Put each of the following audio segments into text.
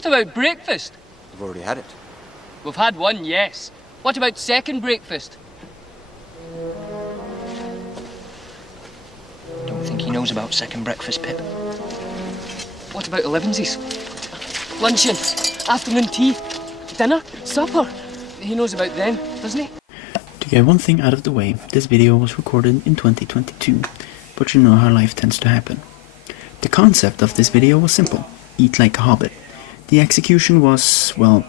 What about breakfast? You've already had it. We've had one, yes. What about second breakfast? Don't think he knows about second breakfast, Pip. What about elevensies? Luncheon, afternoon tea, dinner, supper. He knows about them, doesn't he? To get one thing out of the way, this video was recorded in 2022, but you know how life tends to happen. The concept of this video was simple: eat like a hobbit. The execution was, well,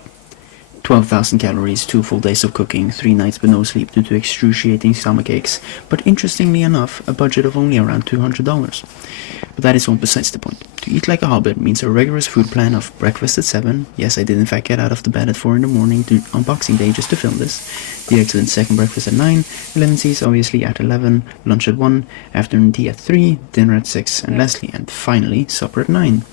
12,000 calories, 2 full days of cooking, 3 nights but no sleep due to excruciating stomach aches, but interestingly enough, a budget of only around $200. But that is all besides the point. To eat like a hobbit means a rigorous food plan of breakfast at 7, yes, I did in fact get out of the bed at 4 in the morning on Boxing Day just to film this, the excellent second breakfast at 9, 11Cs obviously at 11, lunch at 1, afternoon tea at 3, dinner at 6, and lastly, and finally, supper at 9.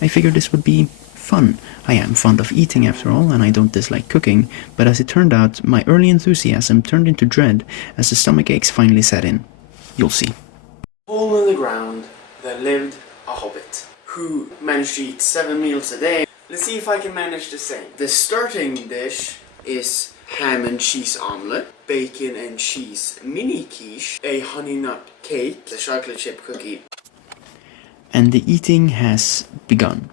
I figured this would be fun. I am fond of eating after all, and I don't dislike cooking, but as it turned out, my early enthusiasm turned into dread as the stomach aches finally set in. You'll see. Hole in the ground, there lived a hobbit, who managed to eat 7 meals a day. Let's see if I can manage the same. The starting dish is ham and cheese omelette, bacon and cheese mini quiche, a honey nut cake, a chocolate chip cookie. And the eating has begun.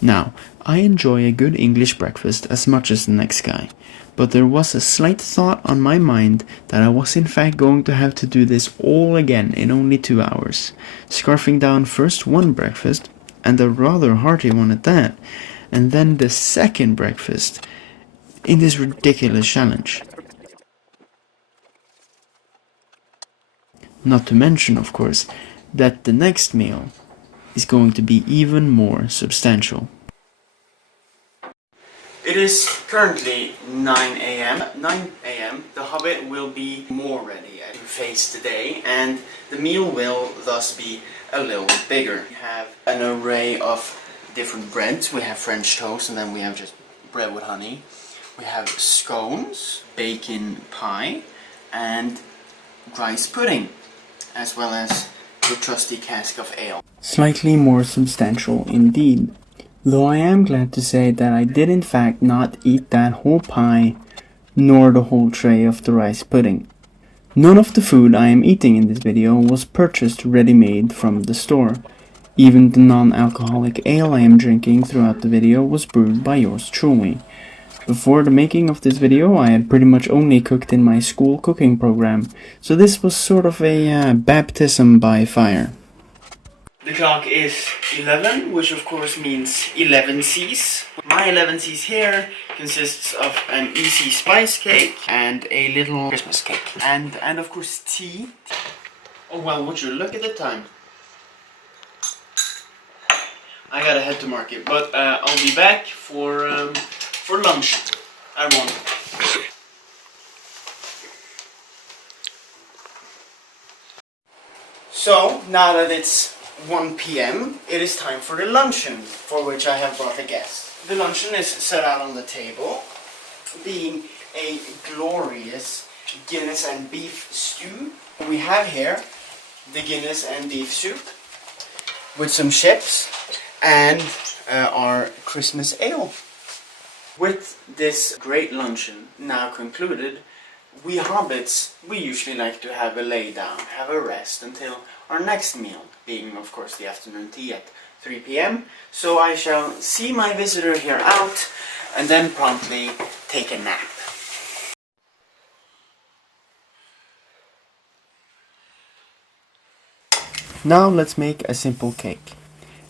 Now, I enjoy a good English breakfast as much as the next guy, but there was a slight thought on my mind that I was in fact going to have to do this all again in only 2 hours, scarfing down first one breakfast, and a rather hearty one at that, and then the second breakfast, in this ridiculous challenge. Not to mention, of course, that the next meal is going to be even more substantial. It is currently 9 a.m. 9 a.m. The Hobbit will be more ready to face the day, and the meal will thus be a little bigger. We have an array of different breads. We have French toast, and then we have just bread with honey. We have scones, bacon pie, and rice pudding, as well as the trusty cask of ale. Slightly more substantial indeed, though I am glad to say that I did in fact not eat that whole pie, nor the whole tray of the rice pudding. None of the food I am eating in this video was purchased ready-made from the store. Even the non-alcoholic ale I am drinking throughout the video was brewed by yours truly. Before the making of this video, I had pretty much only cooked in my school cooking program, so this was sort of a baptism by fire. The clock is 11, which of course means 11 C's. My 11 C's here consists of an easy spice cake and a little Christmas cake. And of course tea. Oh well, would you look at the time. I gotta head to market, but I'll be back for lunch at 1. So, now that it's 1 p.m, it is time for the luncheon, for which I have brought a guest. The luncheon is set out on the table, being a glorious Guinness and beef stew. We have here the Guinness and beef soup with some chips and our Christmas ale. With this great luncheon now concluded, we hobbits, we usually like to have a lay down, have a rest until our next meal, being of course the afternoon tea at 3 p.m. So I shall see my visitor here out and then promptly take a nap. Now let's make a simple cake.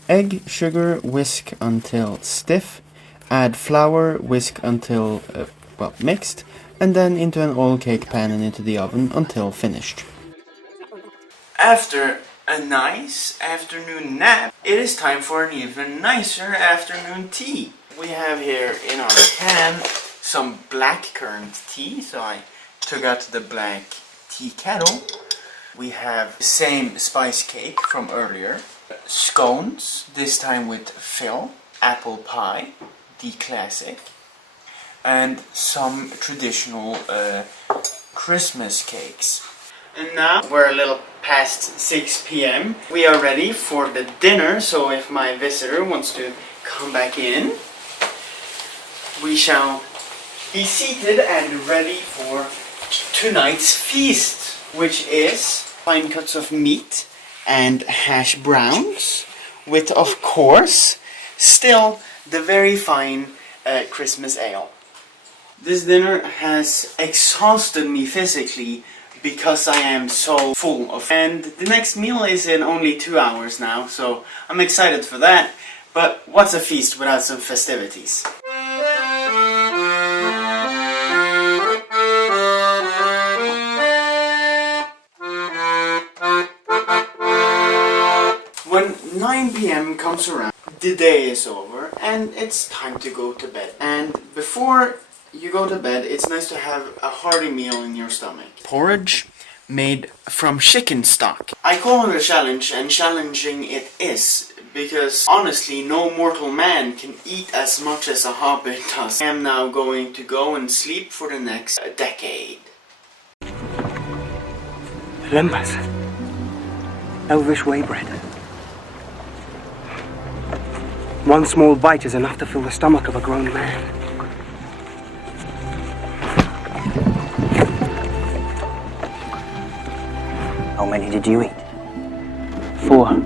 Egg, sugar, whisk until stiff. Add flour, whisk until, mixed, and then into an oil cake pan and into the oven until finished. After a nice afternoon nap, it is time for an even nicer afternoon tea. We have here in our can some blackcurrant tea, so I took out the black tea kettle. We have the same spice cake from earlier, scones, this time with fill, apple pie, the classic, and some traditional Christmas cakes. And now we're a little past 6 p.m. We are ready for the dinner, so if my visitor wants to come back in, we shall be seated and ready for tonight's feast, which is fine cuts of meat and hash browns with, of course, still the very fine Christmas ale. This dinner has exhausted me physically because I am so full of, and the next meal is in only 2 hours now, so I'm excited for that. But what's a feast without some festivities? When 9 p.m. comes around, the day is over and it's time to go to bed. And before you go to bed, it's nice to have a hearty meal in your stomach. Porridge made from chicken stock. I call it a challenge, and challenging it is, because honestly no mortal man can eat as much as a hobbit does. I am now going to go and sleep for the next decade. Limbus. Elvish whey bread. One small bite is enough to fill the stomach of a grown man. How many did you eat? 4.